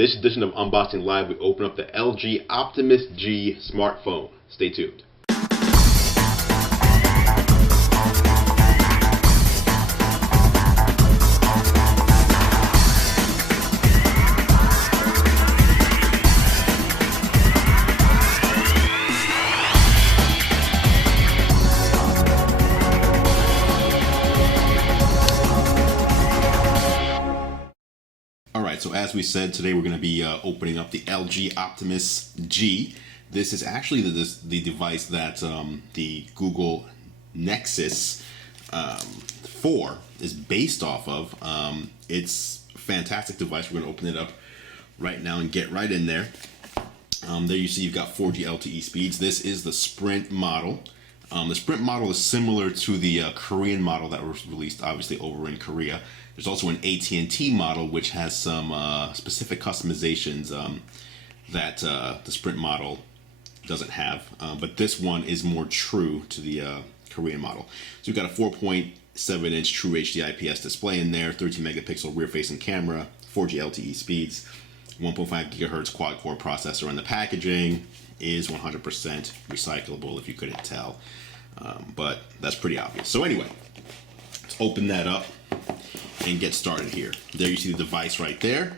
this edition of Unboxing Live, we open up the LG Optimus G smartphone. Stay tuned. Alright, so as we said, today we're going to be opening up the LG Optimus G. This is actually the device that the Google Nexus 4 is based off of. It's a fantastic device. We're going to open it up right now and get right in there. There you see you've got 4G LTE speeds. This is the Sprint model. The Sprint model is similar to the Korean model that was released obviously over in Korea. There's also an AT&T model which has some specific customizations that the Sprint model doesn't have. But this one is more true to the Korean model. So we've got a 4.7-inch True HD IPS display in there, 13 megapixel rear-facing camera, 4G LTE speeds, 1.5 gigahertz quad-core processor, and the packaging is 100% recyclable if you couldn't tell. But that's pretty obvious. So anyway, let's open that up and get started here. There you see the device right there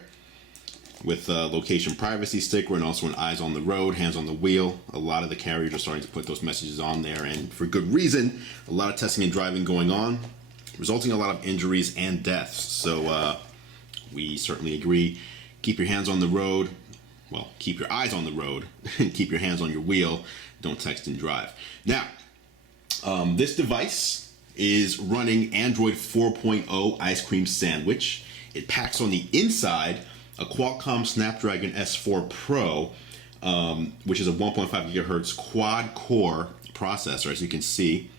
with a location privacy sticker and also an eyes on the road, hands on the wheel. A lot of the carriers are starting to put those messages on there, and for good reason. A lot of testing and driving going on, resulting in a lot of injuries and deaths. So we certainly agree. Keep your hands on the road. Well, keep your eyes on the road and keep your hands on your wheel. Don't text and drive. Now, this device is running Android 4.0 Ice Cream Sandwich. It packs on the inside a Qualcomm Snapdragon S4 Pro, which is a 1.5 gigahertz quad-core processor, as you can see,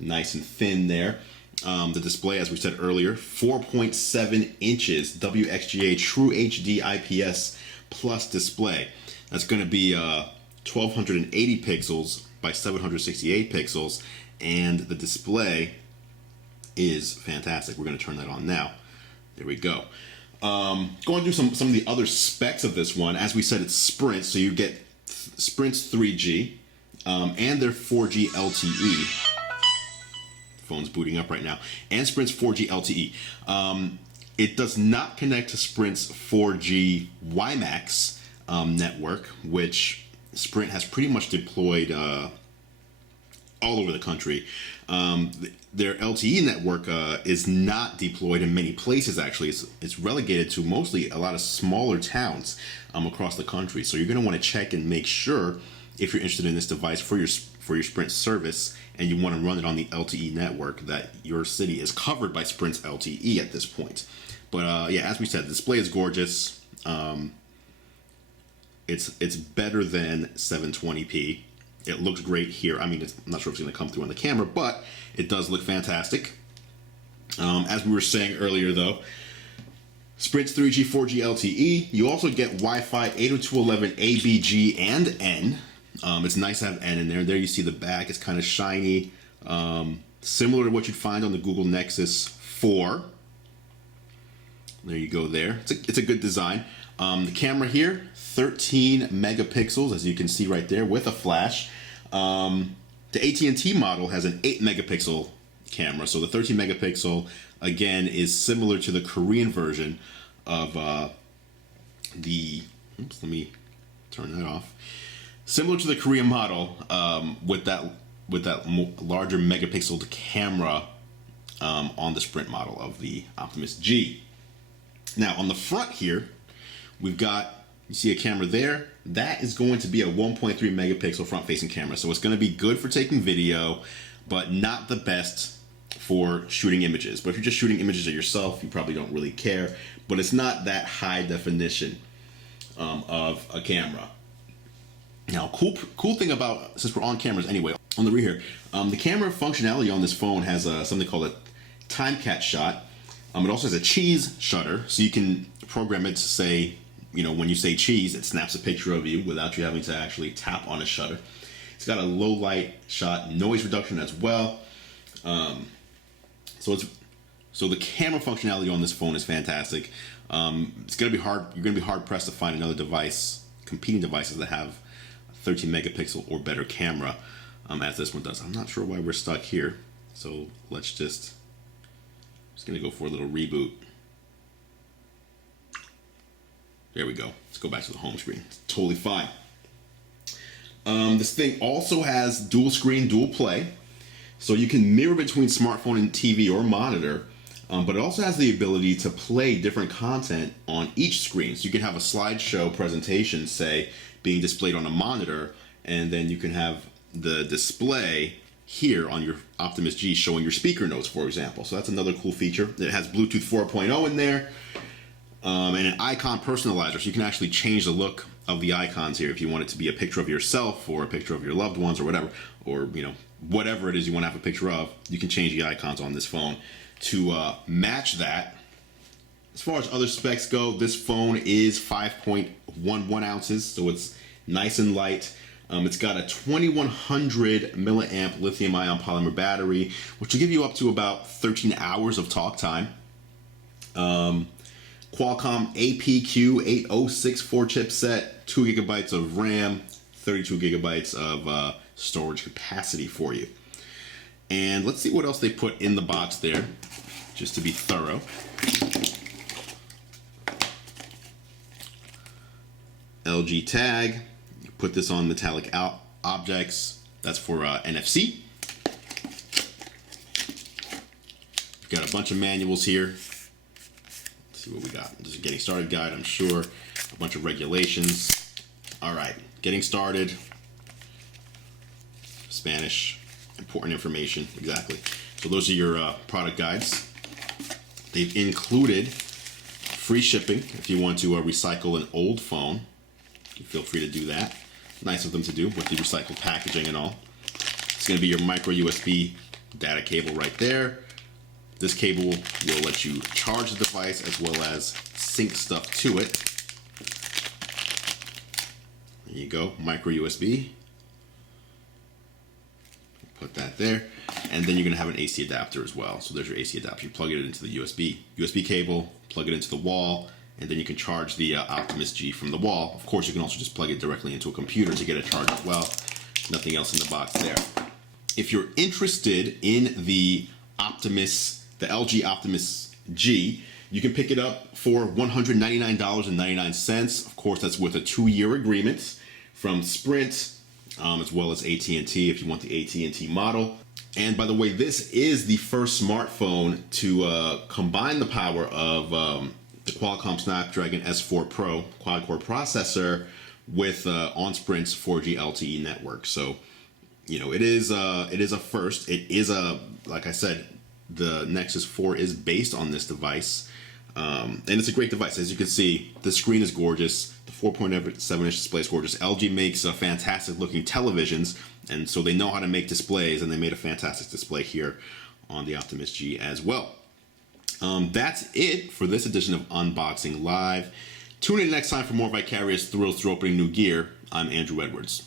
nice and thin there. The display, as we said earlier, 4.7 inches WXGA True HD IPS Plus display. That's going to be 1280 pixels by 768 pixels, and the display is fantastic. We're going to turn that on now. There we go. Going through some of the other specs of this one. As we said, it's Sprint, so you get Sprint's 3G and their 4G LTE. Phone's booting up right now. And Sprint's 4G LTE. It does not connect to Sprint's 4G WiMAX network, which Sprint has pretty much deployed all over the country. Their LTE network is not deployed in many places, actually. It's relegated to mostly a lot of smaller towns across the country. So you're going to want to check and make sure, if you're interested in this device for your Sprint service and you want to run it on the LTE network, that your city is covered by Sprint's LTE at this point. But yeah, as we said, the display is gorgeous. It's better than 720p. It looks great here. I mean, I'm not sure if it's going to come through on the camera, but it does look fantastic. As we were saying earlier, though, Sprint's 3G, 4G LTE. You also get Wi-Fi 802.11 A, B, G, and N. It's nice to have N in there. There you see the back. It's kind of shiny, similar to what you'd find on the Google Nexus 4. There you go there. It's a good design. The camera here, 13 megapixels, as you can see right there, with a flash. The AT&T model has an 8 megapixel camera, so the 13 megapixel, again, is similar to the Korean version of the... Oops, let me turn that off. Similar to the Korean model with that larger megapixel camera on the Sprint model of the Optimus G. Now, on the front here, we've got, you see a camera there. That is going to be a 1.3 megapixel front-facing camera. So it's going to be good for taking video, but not the best for shooting images. But if you're just shooting images of yourself, you probably don't really care. But it's not that high definition of a camera. Now, cool thing about, since we're on cameras anyway, on the rear here, the camera functionality on this phone has something called a time catch shot. It also has a cheese shutter, so you can program it to say, you know, when you say cheese, it snaps a picture of you without you having to actually tap on a shutter. It's got a low light shot, noise reduction as well. So the camera functionality on this phone is fantastic. It's going to be hard. You're going to be hard pressed to find another device, competing devices that have 13 megapixel or better camera, as this one does. I'm not sure why we're stuck here. So let's just going to go for a little reboot. There we go. Let's go back to the home screen. It's totally fine. This thing also has dual screen, dual play. So you can mirror between smartphone and TV or monitor, but it also has the ability to play different content on each screen. So you can have a slideshow presentation, say, being displayed on a monitor, and then you can have the display here on your Optimus G showing your speaker notes, for example. So that's another cool feature. It has Bluetooth 4.0 in there, and an icon personalizer, so you can actually change the look of the icons here if you want it to be a picture of yourself or a picture of your loved ones or whatever, or whatever it is you want to have a picture of. You can change the icons on this phone to match that. As far as other specs go, this phone is 5.11 ounces, so it's nice and light. It's got a 2100 milliamp lithium ion polymer battery, which will give you up to about 13 hours of talk time. Qualcomm APQ8064 chipset, 2 gigabytes of RAM, 32 gigabytes of storage capacity for you. And let's see what else they put in the box there, just to be thorough. LG tag. Put this on metallic objects. That's for NFC. We've got a bunch of manuals here. Let's see what we got. This is a getting started guide, I'm sure. A bunch of regulations. All right, getting started. Spanish, important information, exactly. So those are your product guides. They've included free shipping if you want to recycle an old phone. You feel free to do that. Nice of them to do with the recycled packaging and all. It's going to be your micro USB data cable right there. This cable will let you charge the device as well as sync stuff to it. There you go, micro USB. Put that there. And then you're going to have an AC adapter as well. So there's your AC adapter. You plug it into the USB cable, plug it into the wall, and then you can charge the Optimus G from the wall. Of course, you can also just plug it directly into a computer to get it charged as well. Nothing else in the box there. If you're interested in the LG Optimus G, you can pick it up for $199.99. Of course, that's with a 2-year agreement from Sprint, as well as AT&T if you want the AT&T model. And by the way, this is the first smartphone to combine the power of the Qualcomm Snapdragon S4 Pro quad-core processor with on Sprint's 4G LTE network. So, it is a first. It is like I said, the Nexus 4 is based on this device, and it's a great device. As you can see, the screen is gorgeous. The 4.7-inch display is gorgeous. LG makes fantastic-looking televisions, and so they know how to make displays, and they made a fantastic display here on the Optimus G as well. That's it for this edition of Unboxing Live. Tune in next time for more vicarious thrills through opening new gear. I'm Andru Edwards.